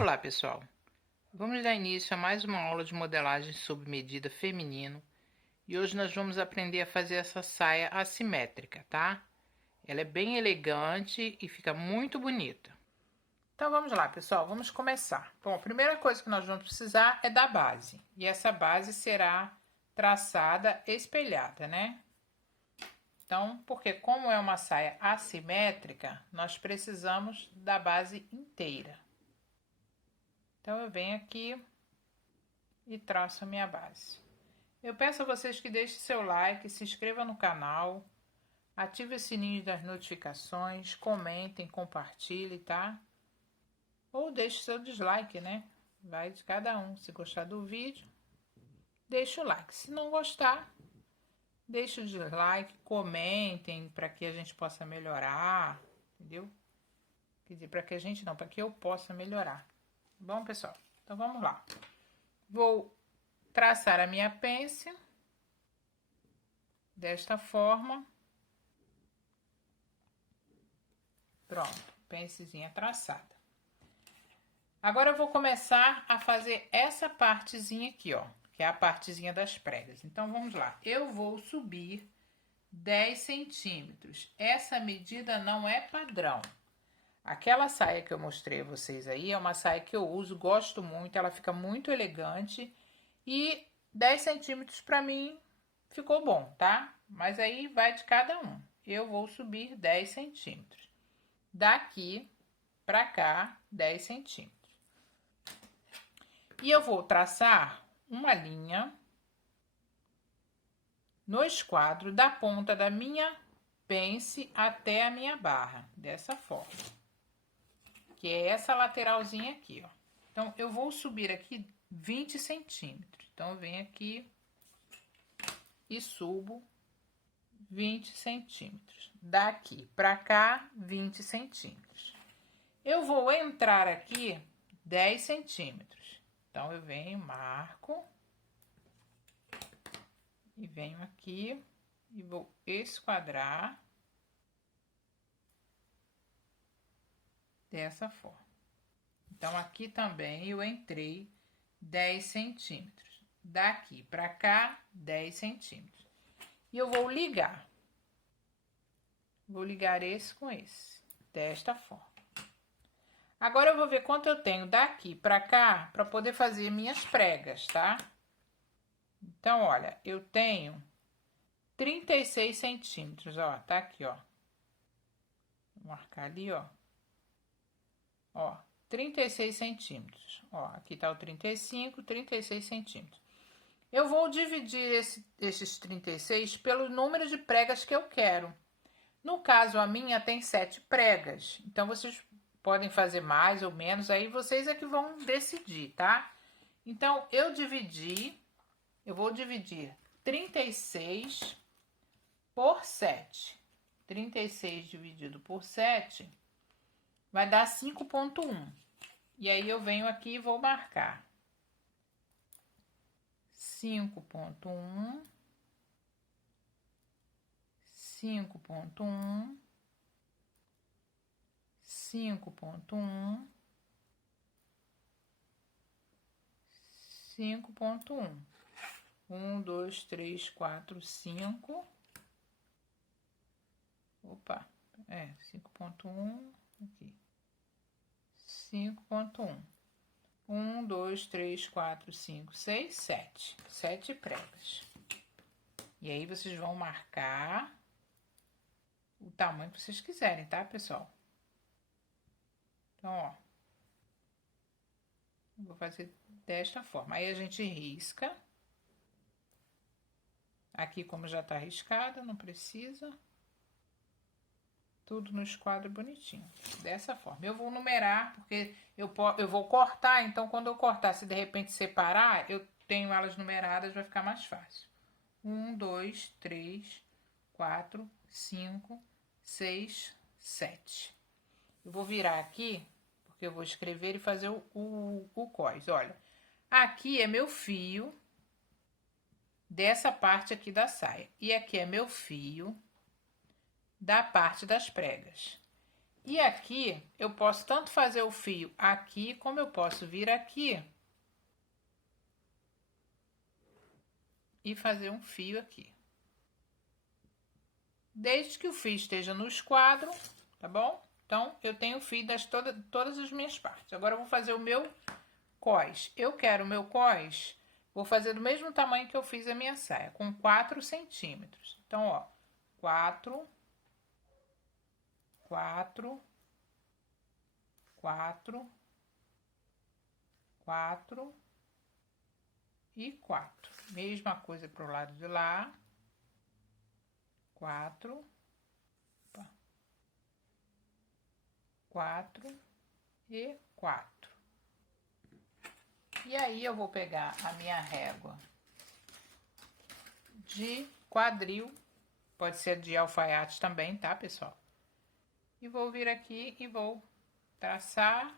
Olá pessoal, vamos dar início a mais uma aula de modelagem sob medida feminino e hoje nós vamos aprender a fazer essa saia assimétrica, tá? Ela é bem elegante e fica muito bonita. Então vamos lá pessoal, vamos começar. Bom, a primeira coisa que nós vamos precisar é da base e essa base será traçada espelhada, né? Então, porque como é uma saia assimétrica, nós precisamos da base inteira. Então eu venho aqui e traço a minha base. Eu peço a vocês que deixem seu like, se inscrevam no canal, ative o sininho das notificações, comentem, compartilhem, tá? Ou deixe seu dislike, né? Vai de cada um. Se gostar do vídeo, deixa o like. Se não gostar, deixa o dislike, comentem para que a gente possa melhorar, entendeu? Quer dizer, para que a gente não, para que eu possa melhorar. Bom, pessoal, então vamos lá. Vou traçar a minha pence desta forma. Pronto, pencezinha traçada. Agora eu vou começar a fazer essa partezinha aqui, ó, que é a partezinha das pregas. Então vamos lá, eu vou subir 10 centímetros. Essa medida não é padrão. Aquela saia que eu mostrei a vocês aí é uma saia que eu uso, gosto muito, ela fica muito elegante e 10 centímetros para mim ficou bom, tá? Mas aí vai de cada um. Eu vou subir 10 centímetros. Daqui para cá, 10 centímetros. E eu vou traçar uma linha no esquadro da ponta da minha pence até a minha barra, dessa forma. Que é essa lateralzinha aqui, ó. Então, eu vou subir aqui 20 centímetros. Então, eu venho aqui e subo 20 centímetros. Daqui para cá, 20 centímetros. Eu vou entrar aqui 10 centímetros. Então, eu venho, marco. E venho aqui e vou esquadrar dessa forma. Então, aqui também eu entrei 10 centímetros. Daqui para cá, 10 centímetros. E eu vou ligar. Vou ligar esse com esse, desta forma. Agora eu vou ver quanto eu tenho daqui para cá para poder fazer minhas pregas, tá? Então, olha, eu tenho 36 centímetros, ó, tá aqui, ó. Vou marcar ali, ó. Ó, 36 centímetros. Ó, aqui tá o 35, 36 centímetros. Eu vou dividir esses 36 pelo número de pregas que eu quero. No caso, a minha tem 7 pregas. Então, vocês podem fazer mais ou menos, aí vocês é que vão decidir, tá? Então, eu vou dividir 36 por 7. 36 dividido por 7 vai dar 5,1. E aí eu venho aqui e vou marcar 5,1, 5,1, 5,1, 5,1. 1, 2, 3, 4, 5. Opa, 5,1 aqui. 5,1. 1, 2, 3, 4, 5, 6, 7. 7 pregas. E aí vocês vão marcar o tamanho que vocês quiserem, tá, pessoal? Então, ó. Vou fazer desta forma. Aí a gente risca. Aqui, como já tá riscada, não precisa. Tudo no esquadro bonitinho. Dessa forma. Eu vou numerar, porque eu vou cortar, então quando eu cortar, se de repente separar, eu tenho elas numeradas, vai ficar mais fácil. 1, 2, 3, 4, 5, 6, 7. Eu vou virar aqui, porque eu vou escrever e fazer o cós. Olha, aqui é meu fio dessa parte aqui da saia. E aqui é meu fio da parte das pregas. E aqui, eu posso tanto fazer o fio aqui, como eu posso vir aqui e fazer um fio aqui. Desde que o fio esteja no esquadro, tá bom? Então, eu tenho fio das todas as minhas partes. Agora, eu vou fazer o meu cós. Eu quero o meu cós, vou fazer do mesmo tamanho que eu fiz a minha saia, com 4 centímetros. Então, ó, 4, 4, 4, 4 e 4. Mesma coisa pro lado de lá. 4, 4 e 4. E aí eu vou pegar a minha régua de quadril, pode ser de alfaiate também, tá, pessoal? E vou vir aqui e vou traçar.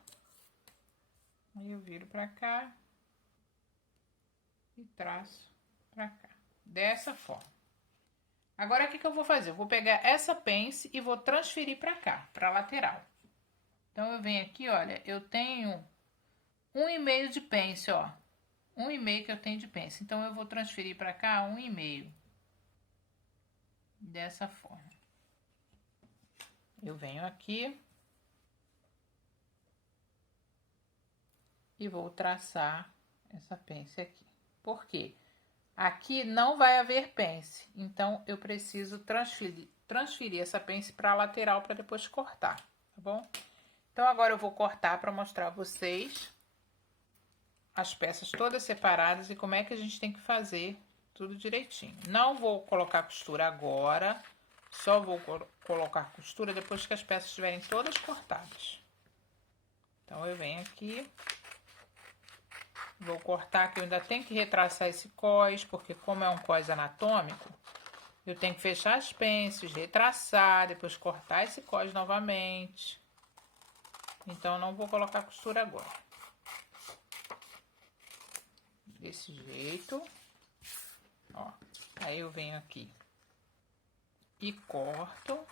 Aí eu viro pra cá e traço pra cá, dessa forma. Agora, o que eu vou fazer? Eu vou pegar essa pence e vou transferir pra cá, pra lateral. Então, eu venho aqui, olha, eu tenho 1,5 de pence, ó. 1,5 que eu tenho de pence. Então, eu vou transferir pra cá 1,5. Dessa forma. Eu venho aqui e vou traçar essa pence aqui. Por quê? Aqui não vai haver pence, então eu preciso transferir essa pence para a lateral para depois cortar, tá bom? Então agora eu vou cortar para mostrar a vocês as peças todas separadas e como é que a gente tem que fazer tudo direitinho. Não vou colocar costura agora, só vou colocar costura depois que as peças estiverem todas cortadas. Então eu venho aqui, vou cortar, que eu ainda tenho que retraçar esse cós, porque como é um cós anatômico, eu tenho que fechar as pences, retraçar, depois cortar esse cós novamente. Então, não vou colocar costura agora. Desse jeito. Ó, aí eu venho aqui e corto.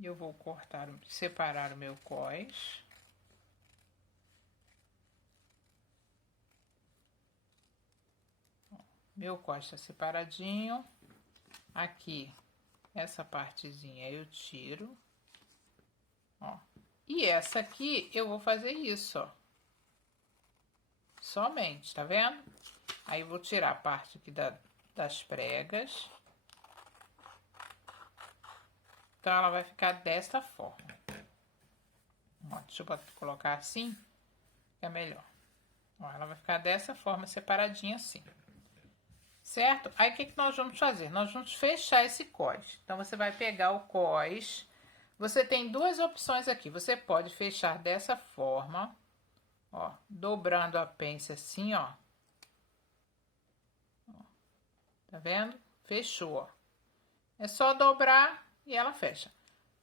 Eu vou cortar, separar o meu cós. Meu cós tá separadinho. Aqui, essa partezinha eu tiro. Ó. E essa aqui, eu vou fazer isso, ó. Somente, tá vendo? Aí eu vou tirar a parte aqui das pregas. Então, ela vai ficar desta forma. Ó, deixa eu colocar assim, que é melhor. Ó, ela vai ficar dessa forma, separadinha assim. Certo? Aí, o que nós vamos fazer? Nós vamos fechar esse cós. Então, você vai pegar o cós. Você tem duas opções aqui. Você pode fechar dessa forma, ó, dobrando a pence assim, ó. Tá vendo? Fechou, ó. É só dobrar e ela fecha.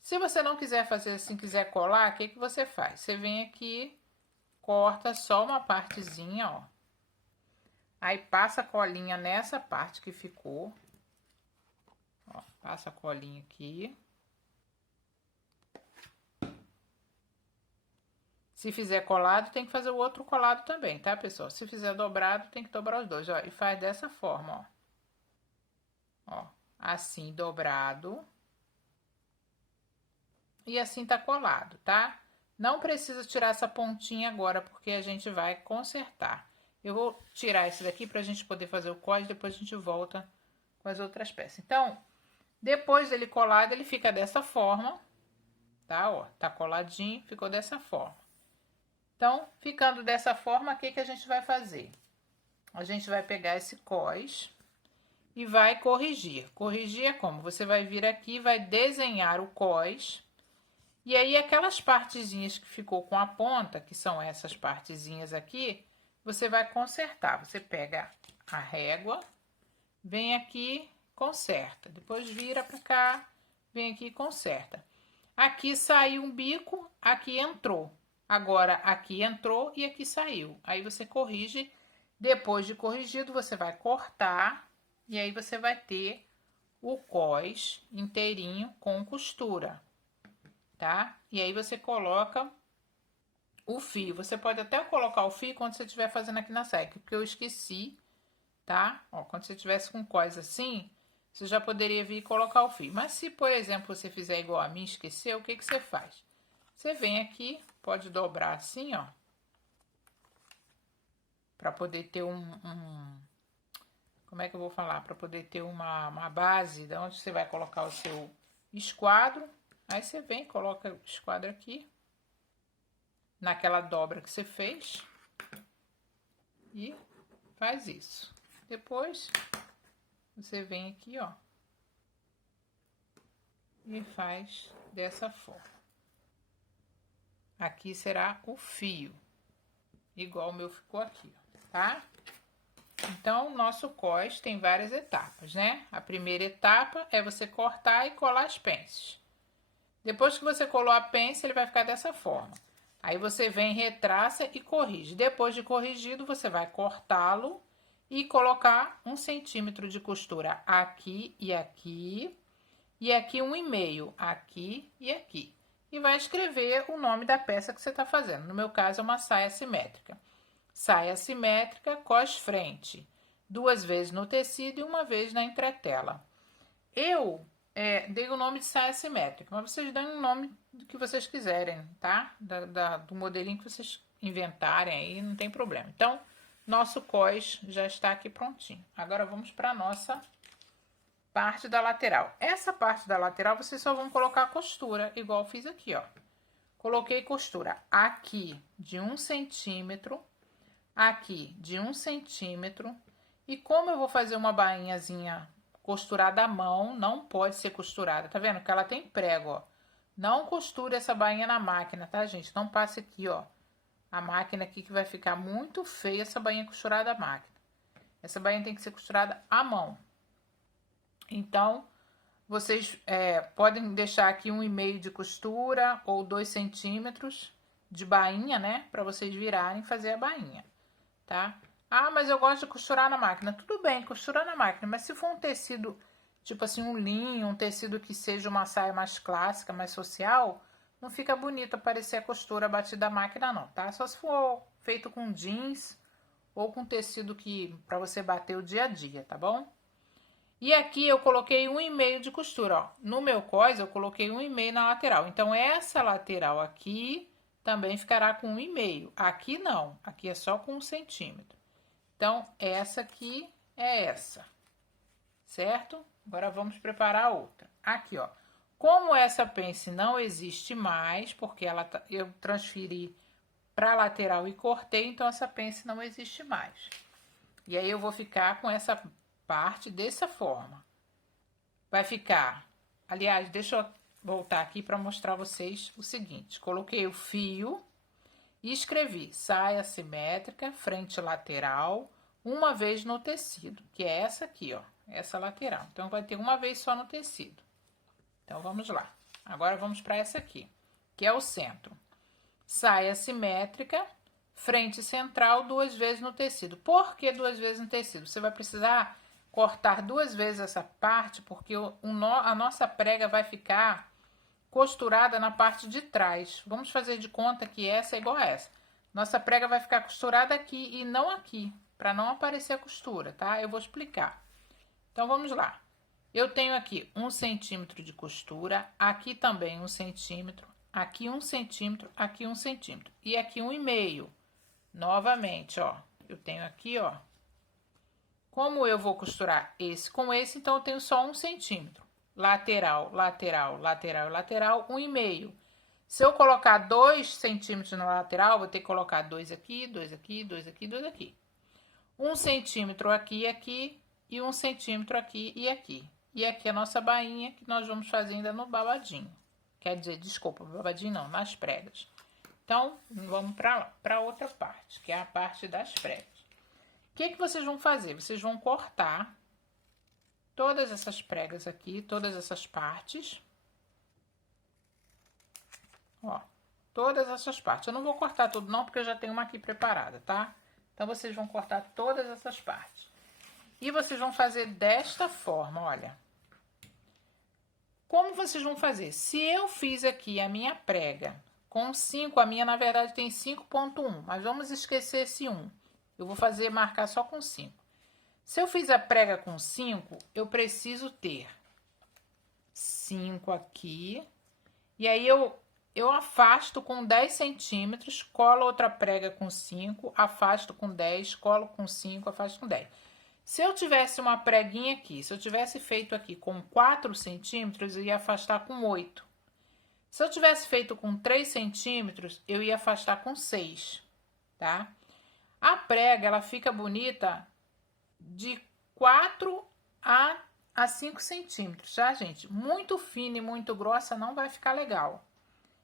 Se você não quiser fazer assim, quiser colar, o que você faz? Você vem aqui, corta só uma partezinha, ó. Aí passa a colinha nessa parte que ficou. Ó, passa a colinha aqui. Se fizer colado, tem que fazer o outro colado também, tá, pessoal? Se fizer dobrado, tem que dobrar os dois, ó. E faz dessa forma, ó. Ó, assim, dobrado. E assim tá colado, tá? Não precisa tirar essa pontinha agora, porque a gente vai consertar. Eu vou tirar esse daqui pra gente poder fazer o cós, depois a gente volta com as outras peças. Então, depois dele colado, ele fica dessa forma, tá? Ó, tá coladinho, ficou dessa forma. Então, ficando dessa forma, o que a gente vai fazer? A gente vai pegar esse cós e vai corrigir. Corrigir é como? Você vai vir aqui, vai desenhar o cós. E aí, aquelas partezinhas que ficou com a ponta, que são essas partezinhas aqui, você vai consertar. Você pega a régua, vem aqui, conserta. Depois vira pra cá, vem aqui e conserta. Aqui saiu um bico, aqui entrou. Agora, aqui entrou e aqui saiu. Aí, você corrige Depois de corrigido, você vai cortar e aí você vai ter o cós inteirinho com costura, tá? E aí você coloca o fio. Você pode até colocar o fio quando você estiver fazendo aqui na saia, porque eu esqueci, tá? Ó, quando você tivesse com cós assim, você já poderia vir e colocar o fio. Mas se, por exemplo, você fizer igual a mim, esqueceu, o que que você faz? Você vem aqui, pode dobrar assim, ó, para poder ter como é que eu vou falar? Para poder ter uma base de onde você vai colocar o seu esquadro. Aí você vem, coloca o esquadro aqui, naquela dobra que você fez, e faz isso. Depois, você vem aqui, ó, e faz dessa forma. Aqui será o fio, igual o meu ficou aqui, tá? Então, nosso cós tem várias etapas, né? A primeira etapa é você cortar e colar as pences. Depois que você colou a pence, ele vai ficar dessa forma. Aí você vem, retraça e corrige. Depois de corrigido, você vai cortá-lo e colocar 1 centímetro de costura aqui e aqui. E aqui 1,5, aqui e aqui. E vai escrever o nome da peça que você está fazendo. No meu caso, é uma saia simétrica. Saia simétrica, cós frente. 2 vezes no tecido e 1 vez na entretela. Eu dei o nome de saia simétrica, mas vocês dão o nome do que vocês quiserem, tá? Do modelinho que vocês inventarem aí, não tem problema. Então, nosso cós já está aqui prontinho. Agora vamos para a nossa parte da lateral. Essa parte da lateral vocês só vão colocar costura, igual eu fiz aqui, ó. Coloquei costura aqui de 1 centímetro, aqui de 1 centímetro. E como eu vou fazer uma bainhazinha costurada à mão, não pode ser costurada, tá vendo? Que ela tem prego, ó. Não costure essa bainha na máquina, tá, gente? Não passe aqui, ó, a máquina aqui, que vai ficar muito feia essa bainha costurada à máquina. Essa bainha tem que ser costurada à mão. Então, vocês podem deixar aqui 1,5 de costura ou 2 centímetros de bainha, né? Para vocês virarem e fazer a bainha, tá? Ah, mas eu gosto de costurar na máquina. Tudo bem, costura na máquina, mas se for um tecido, tipo assim, um linho, um tecido que seja uma saia mais clássica, mais social, não fica bonito aparecer a costura batida à máquina não, tá? Só se for feito com jeans ou com tecido que para você bater o dia a dia, tá bom? E aqui eu coloquei 1,5 de costura, ó. No meu cós eu coloquei 1,5 na lateral. Então essa lateral aqui também ficará com 1,5. Aqui não, aqui é só com 1 centímetro. Então, essa aqui é essa, certo? Agora vamos preparar a outra. Aqui, ó. Como essa pence não existe mais, porque eu transferi para a lateral e cortei, então essa pence não existe mais. E aí eu vou ficar com essa parte dessa forma. Vai ficar... Aliás, deixa eu voltar aqui para mostrar a vocês o seguinte. Coloquei o fio... E escrevi saia simétrica, frente e lateral, 1 vez no tecido, que é essa aqui, ó, essa lateral. Então, vai ter 1 vez só no tecido. Então, vamos lá. Agora, vamos para essa aqui, que é o centro. Saia simétrica, frente central, 2 vezes no tecido. Por que 2 vezes no tecido? Você vai precisar cortar 2 vezes essa parte, porque a nossa prega vai ficar costurada na parte de trás. Vamos fazer de conta que essa é igual a essa. Nossa prega vai ficar costurada aqui e não aqui, para não aparecer a costura, tá? Eu vou explicar. Então, vamos lá. Eu tenho aqui 1 centímetro de costura, aqui também 1 centímetro, aqui 1 centímetro, aqui 1 centímetro. E aqui 1,5. Novamente, ó. Eu tenho aqui, ó. Como eu vou costurar esse com esse, então eu tenho só 1 centímetro. Lateral, lateral, lateral, lateral, 1,5. Se eu colocar 2 centímetros na lateral, vou ter que colocar 2 aqui, 2 aqui, 2 aqui, 2 aqui. 1 centímetro aqui e aqui, e 1 centímetro aqui e aqui. E aqui a nossa bainha, que nós vamos fazer ainda no babadinho. Quer dizer, desculpa, babadinho não, nas pregas. Então, vamos para outra parte, que é a parte das pregas. O que vocês vão fazer? Vocês vão cortar todas essas pregas aqui, todas essas partes. Ó, todas essas partes. Eu não vou cortar tudo não, porque eu já tenho uma aqui preparada, tá? Então, vocês vão cortar todas essas partes. E vocês vão fazer desta forma, olha. Como vocês vão fazer? Se eu fiz aqui a minha prega com 5, a minha na verdade tem 5,1, mas vamos esquecer esse 1. Eu vou marcar só com 5. Se eu fiz a prega com 5, eu preciso ter 5 aqui. E aí eu afasto com 10 centímetros, colo outra prega com 5, afasto com 10, colo com 5, afasto com 10. Se eu tivesse uma preguinha aqui, se eu tivesse feito aqui com 4 centímetros, eu ia afastar com 8. Se eu tivesse feito com 3 centímetros, eu ia afastar com 6, tá? A prega, ela fica bonita de 4 a 5 centímetros, tá, gente? Muito fina e muito grossa não vai ficar legal.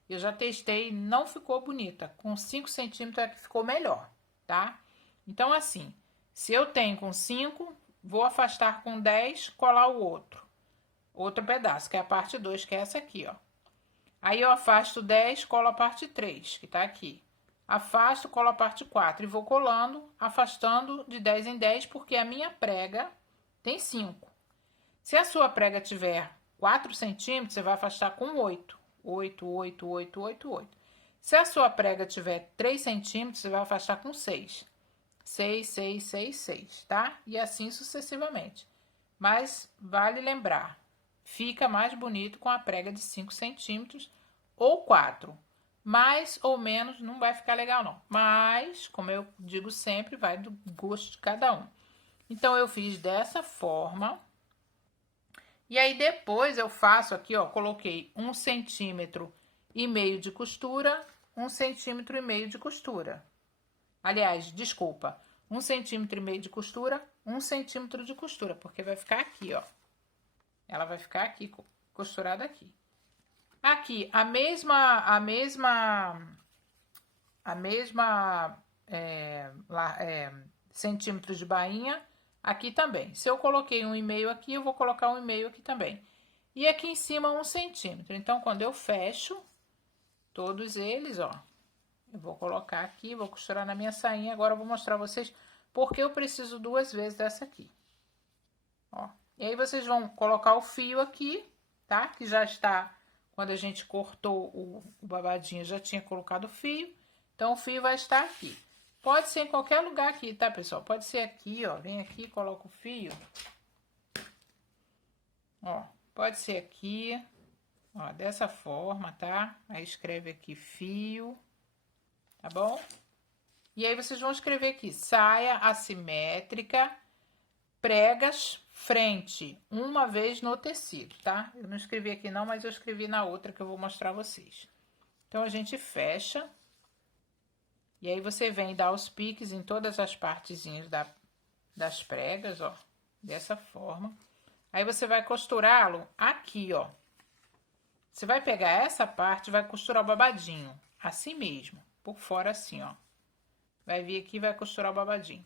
Eu já testei, não ficou bonita. Com 5 centímetros é que ficou melhor, tá? Então, assim, se eu tenho com 5, vou afastar com 10, colar o outro pedaço, que é a parte 2, que é essa aqui, ó. Aí eu afasto 10, colo a parte 3, que tá aqui. Afasto, colo a parte 4 e vou colando, afastando de 10 em 10, porque a minha prega tem 5. Se a sua prega tiver 4 centímetros, você vai afastar com 8. 8, 8, 8, 8, 8. Se a sua prega tiver 3 centímetros, você vai afastar com 6. 6, 6, 6, 6, tá? E assim sucessivamente. Mas vale lembrar, fica mais bonito com a prega de 5 centímetros ou 4. Mais ou menos não vai ficar legal não. Mas, como eu digo sempre, vai do gosto de cada um. Então, eu fiz dessa forma. E aí, depois eu faço aqui, ó, coloquei 1,5 centímetro de costura, 1,5 centímetro de costura. Aliás, desculpa, 1,5 centímetro de costura, 1 centímetro de costura, porque vai ficar aqui, ó. Ela vai ficar aqui, costurada aqui. Aqui, a mesma centímetros de bainha, aqui também. Se eu coloquei 1,5 aqui, eu vou colocar 1,5 aqui também. E aqui em cima 1 centímetro. Então, quando eu fecho todos eles, ó, eu vou colocar aqui, vou costurar na minha sainha. Agora eu vou mostrar a vocês porque eu preciso 2 vezes dessa aqui. Ó. E aí vocês vão colocar o fio aqui, tá? Que já está, quando a gente cortou o babadinho, já tinha colocado o fio. Então, o fio vai estar aqui. Pode ser em qualquer lugar aqui, tá, pessoal? Pode ser aqui, ó. Vem aqui, coloca o fio. Ó, pode ser aqui, ó, dessa forma, tá? Aí escreve aqui fio, tá bom? E aí vocês vão escrever aqui, saia assimétrica, pregas frente, uma vez no tecido, tá? Eu não escrevi aqui não, mas eu escrevi na outra que eu vou mostrar a vocês. Então, a gente fecha. E aí, você vem dar os piques em todas as partezinhas das pregas, ó. Dessa forma. Aí, você vai costurá-lo aqui, ó. Você vai pegar essa parte e vai costurar o babadinho. Assim mesmo. Por fora, assim, ó. Vai vir aqui e vai costurar o babadinho.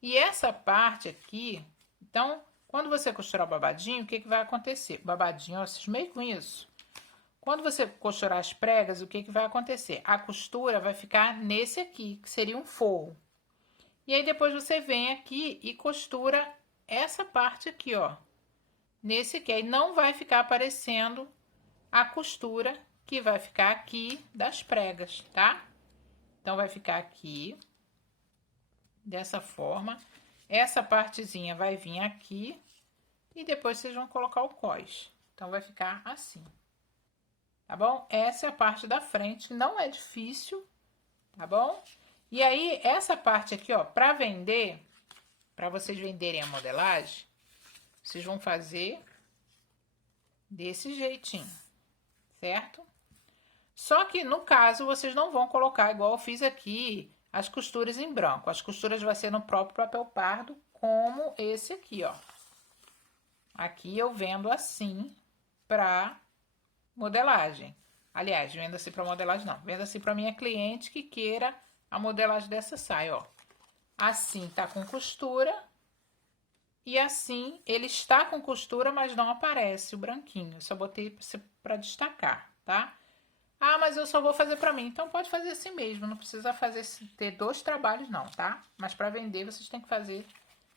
E essa parte aqui... Então, quando você costurar o babadinho, o que vai acontecer? O babadinho, ó, cismei com isso. Quando você costurar as pregas, o que vai acontecer? A costura vai ficar nesse aqui, que seria um forro. E aí, depois você vem aqui e costura essa parte aqui, ó. Nesse aqui. Aí, não vai ficar aparecendo a costura que vai ficar aqui das pregas, tá? Então, vai ficar aqui, dessa forma. Essa partezinha vai vir aqui e depois vocês vão colocar o cós. Então, vai ficar assim. Tá bom? Essa é a parte da frente, não é difícil, tá bom? E aí, essa parte aqui, ó, pra vender, pra vocês venderem a modelagem, vocês vão fazer desse jeitinho, certo? Só que, no caso, vocês não vão colocar, igual eu fiz aqui, as costuras em branco. As costuras vai ser no próprio papel pardo, como esse aqui, ó. Aqui eu vendo assim pra modelagem. Aliás, vendo assim para modelagem não. Vendo assim para minha cliente que queira a modelagem dessa saia, ó. Assim tá com costura. E assim ele está com costura, mas não aparece o branquinho. Eu só botei para destacar, tá? Ah, mas eu só vou fazer pra mim. Então pode fazer assim mesmo, não precisa fazer ter 2 trabalhos não, tá? Mas pra vender vocês têm que fazer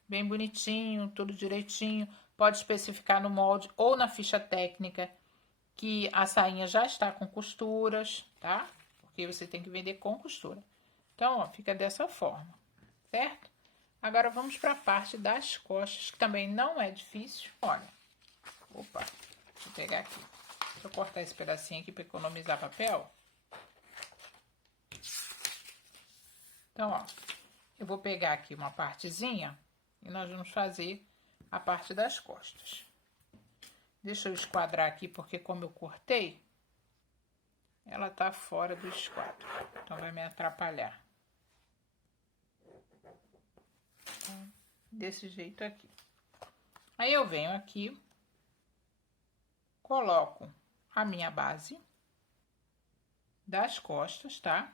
bem bonitinho, tudo direitinho. Pode especificar no molde ou na ficha técnica que a sainha já está com costuras, tá? Porque você tem que vender com costura. Então, ó, fica dessa forma, certo? Agora vamos para a parte das costas, que também não é difícil. Olha, opa, deixa eu pegar aqui. Deixa eu cortar esse pedacinho aqui para economizar papel. Então, ó, eu vou pegar aqui uma partezinha e nós vamos fazer a parte das costas. Deixa eu esquadrar aqui, porque como eu cortei, ela tá fora do esquadro, então vai me atrapalhar. Então, desse jeito aqui. Aí eu venho aqui, coloco a minha base das costas, tá?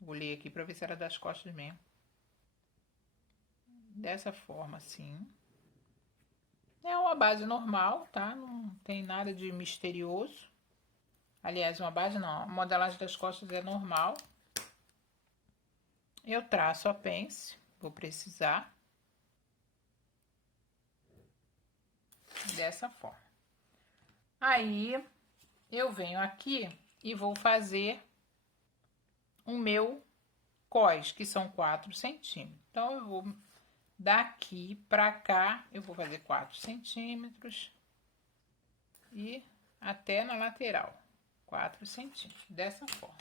Vou ler aqui para ver se era das costas mesmo. Dessa forma, assim. É uma base normal, tá? Não tem nada de misterioso. Aliás, uma base não, a modelagem das costas é normal. Eu traço a pence, vou precisar. Dessa forma. Aí, eu venho aqui e vou fazer o meu cós, que são 4 centímetros. Então, eu vou daqui pra cá, eu vou fazer 4 centímetros e até na lateral, 4 centímetros, dessa forma.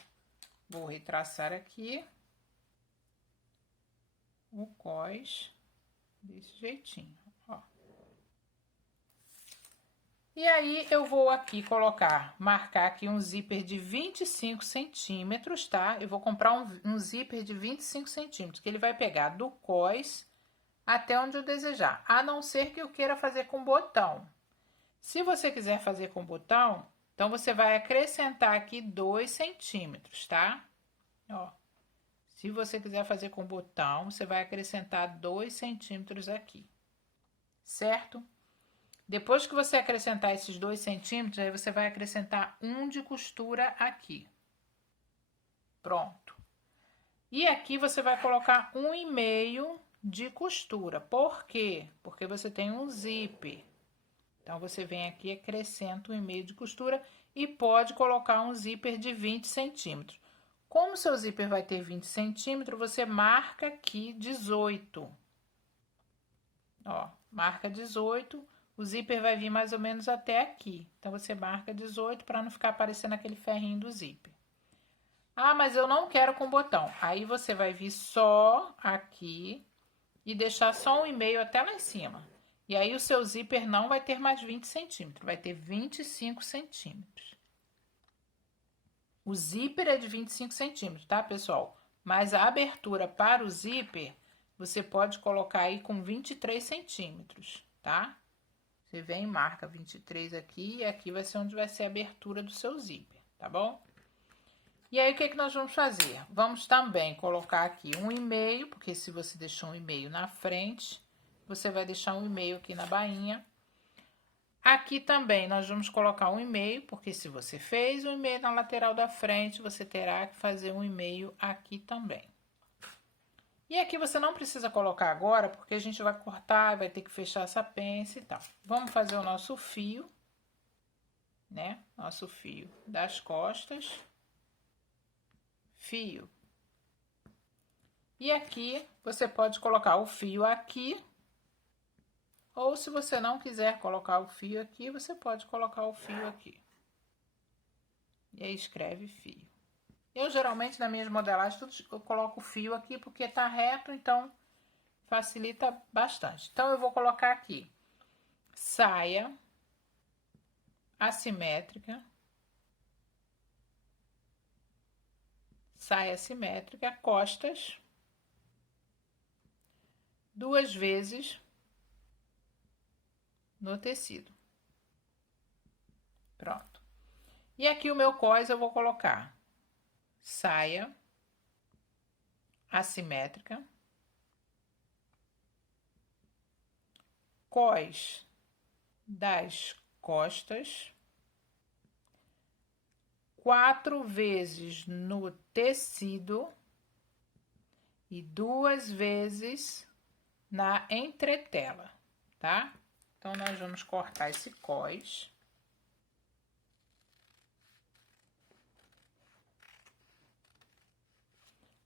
Vou retraçar aqui o cós desse jeitinho, ó. E aí, eu vou aqui marcar aqui um zíper de 25 centímetros, tá? Eu vou comprar um zíper de 25 centímetros, que ele vai pegar do cós até onde eu desejar, a não ser que eu queira fazer com botão. Se você quiser fazer com botão, então você vai acrescentar aqui 2 centímetros, tá? Ó, se você quiser fazer com botão, você vai acrescentar 2 centímetros aqui, certo? Depois que você acrescentar esses 2 centímetros, aí você vai acrescentar um de costura aqui. Pronto. E aqui você vai colocar 1,5 de costura. Por quê? Porque você tem um zíper. Então, você vem aqui e acrescenta 1,5 de costura e pode colocar um zíper de 20 centímetros. Como seu zíper vai ter 20 centímetros, você marca aqui 18. Ó, marca 18, o zíper vai vir mais ou menos até aqui. Então, você marca 18 para não ficar aparecendo aquele ferrinho do zíper. Ah, mas eu não quero com botão. Aí, você vai vir só aqui e deixar só 1,5 até lá em cima. E aí, o seu zíper não vai ter mais 20 centímetros, vai ter 25 centímetros. O zíper é de 25 centímetros, tá, pessoal? Mas a abertura para o zíper, você pode colocar aí com 23 centímetros, tá? Você vem e marca 23 aqui, e aqui vai ser onde vai ser a abertura do seu zíper, tá bom? E aí, o que nós vamos fazer? Vamos também colocar aqui 1,5, porque se você deixou 1,5 na frente, você vai deixar 1,5 aqui na bainha. Aqui também nós vamos colocar 1,5, porque se você fez 1,5 na lateral da frente, você terá que fazer 1,5 aqui também. E aqui você não precisa colocar agora, porque a gente vai cortar, vai ter que fechar essa pence e tal. Vamos fazer o nosso fio, né? Nosso fio das costas. Fio. E aqui você pode colocar o fio aqui, ou se você não quiser colocar o fio aqui, você pode colocar o fio aqui. E aí escreve fio. Eu geralmente nas minhas modelagens eu coloco o fio aqui porque tá reto, então facilita bastante. Então eu vou colocar aqui saia assimétrica, costas, 2 vezes no tecido. Pronto. E aqui o meu cós eu vou colocar saia assimétrica, cós das costas, 4 vezes no tecido e 2 vezes na entretela, tá? Então, nós vamos cortar esse cós.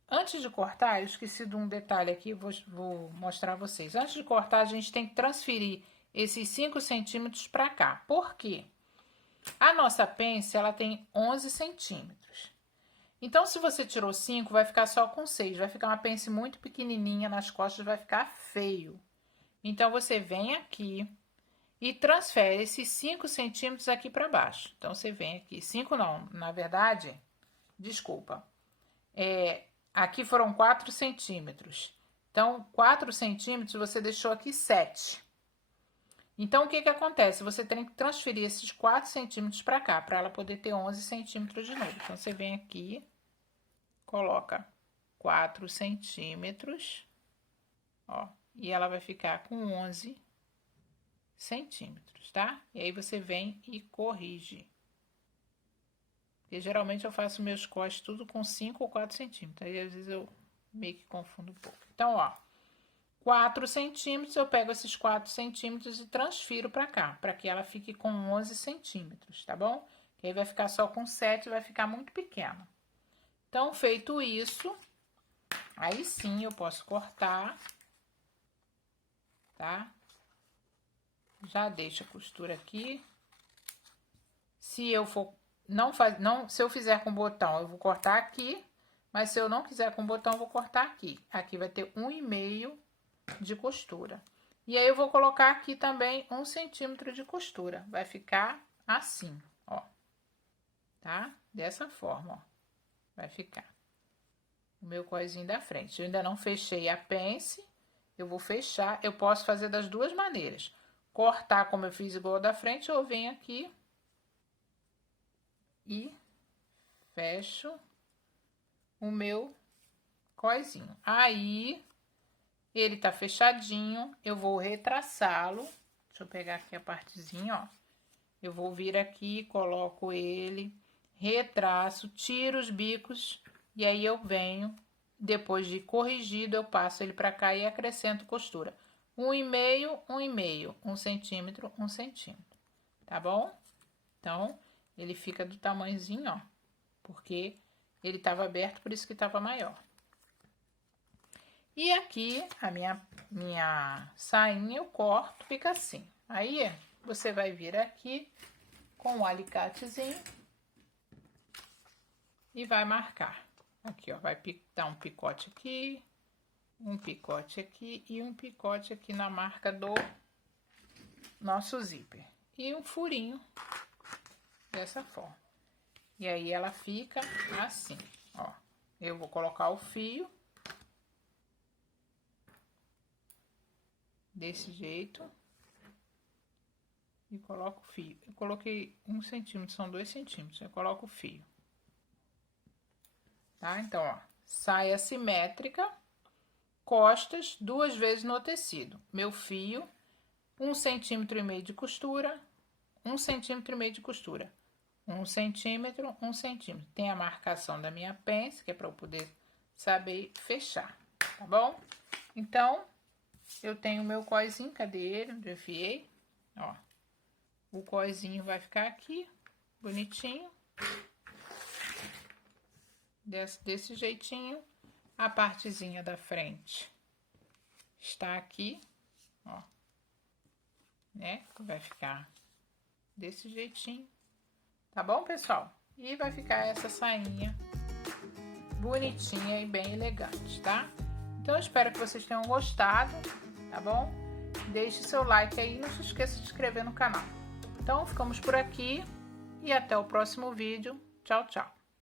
Antes de cortar, eu esqueci de um detalhe aqui, vou mostrar a vocês. Antes de cortar, a gente tem que transferir esses 5 centímetros para cá. Por quê? A nossa pence, ela tem 11 centímetros. Então, se você tirou 5, vai ficar só com 6. Vai ficar uma pence muito pequenininha nas costas, vai ficar feio. Então, você vem aqui e transfere esses 5 centímetros aqui para baixo. Então, você vem aqui. 5 não, na verdade, desculpa. Aqui foram 4 centímetros. Então, 4 centímetros você deixou aqui 7. Então, o que que acontece? Você tem que transferir esses 4 centímetros para cá, para ela poder ter 11 centímetros de novo. Então, você vem aqui, coloca 4 centímetros, ó, e ela vai ficar com 11 centímetros, tá? E aí, você vem e corrige. Porque geralmente eu faço meus cós tudo com 5 ou 4 centímetros. Aí às vezes eu meio que confundo um pouco. Então, ó, 4 centímetros, eu pego esses 4 centímetros e transfiro pra cá, pra que ela fique com 11 centímetros, tá bom? Que aí vai ficar só com 7, vai ficar muito pequeno. Então, feito isso, aí sim eu posso cortar, tá? Já deixo a costura aqui. Se eu for se eu fizer com botão, eu vou cortar aqui, mas se eu não quiser com botão, eu vou cortar aqui. Aqui vai ter 1,5 de costura. E aí, eu vou colocar aqui também 1 centímetro de costura. Vai ficar assim, ó. Tá? Dessa forma, ó. Vai ficar o meu coisinho da frente. Eu ainda não fechei a pence, eu vou fechar. Eu posso fazer das duas maneiras. Cortar como eu fiz igual da frente, ou eu venho aqui e fecho o meu coisinho. Aí, ele tá fechadinho, eu vou retraçá-lo. Deixa eu pegar aqui a partezinha, ó. Eu vou vir aqui, coloco ele, retraço, tiro os bicos e aí eu venho, depois de corrigido, eu passo ele pra cá e acrescento costura. 1,5, 1,5, 1 centímetro, 1 centímetro, tá bom? Então, ele fica do tamanhozinho, ó, porque ele tava aberto, por isso que tava maior. E aqui, a minha sainha, eu corto, fica assim. Aí, você vai vir aqui com o alicatezinho e vai marcar. Aqui, ó, vai dar um picote aqui, um picote aqui e um picote aqui na marca do nosso zíper. E um furinho dessa forma. E aí, ela fica assim, ó. Eu vou colocar o fio desse jeito e coloco o fio. Eu coloquei 1 centímetro, são 2 centímetros. Eu coloco o fio, tá? Então, ó, saia simétrica, costas 2 vezes no tecido. Meu fio, 1,5 centímetro de costura, 1,5 centímetro de costura. 1 centímetro, 1 centímetro. Tem a marcação da minha pence, que é para eu poder saber fechar, tá bom? Então, eu tenho o meu coisinho, cadê ele? Onde eu enfiei? Ó, o coisinho vai ficar aqui, bonitinho. Desse jeitinho. A partezinha da frente está aqui, ó, né? Vai ficar desse jeitinho. Tá bom, pessoal? E vai ficar essa sainha bonitinha e bem elegante, tá? Então, eu espero que vocês tenham gostado, tá bom? Deixe seu like aí e não se esqueça de se inscrever no canal. Então, ficamos por aqui e até o próximo vídeo. Tchau, tchau!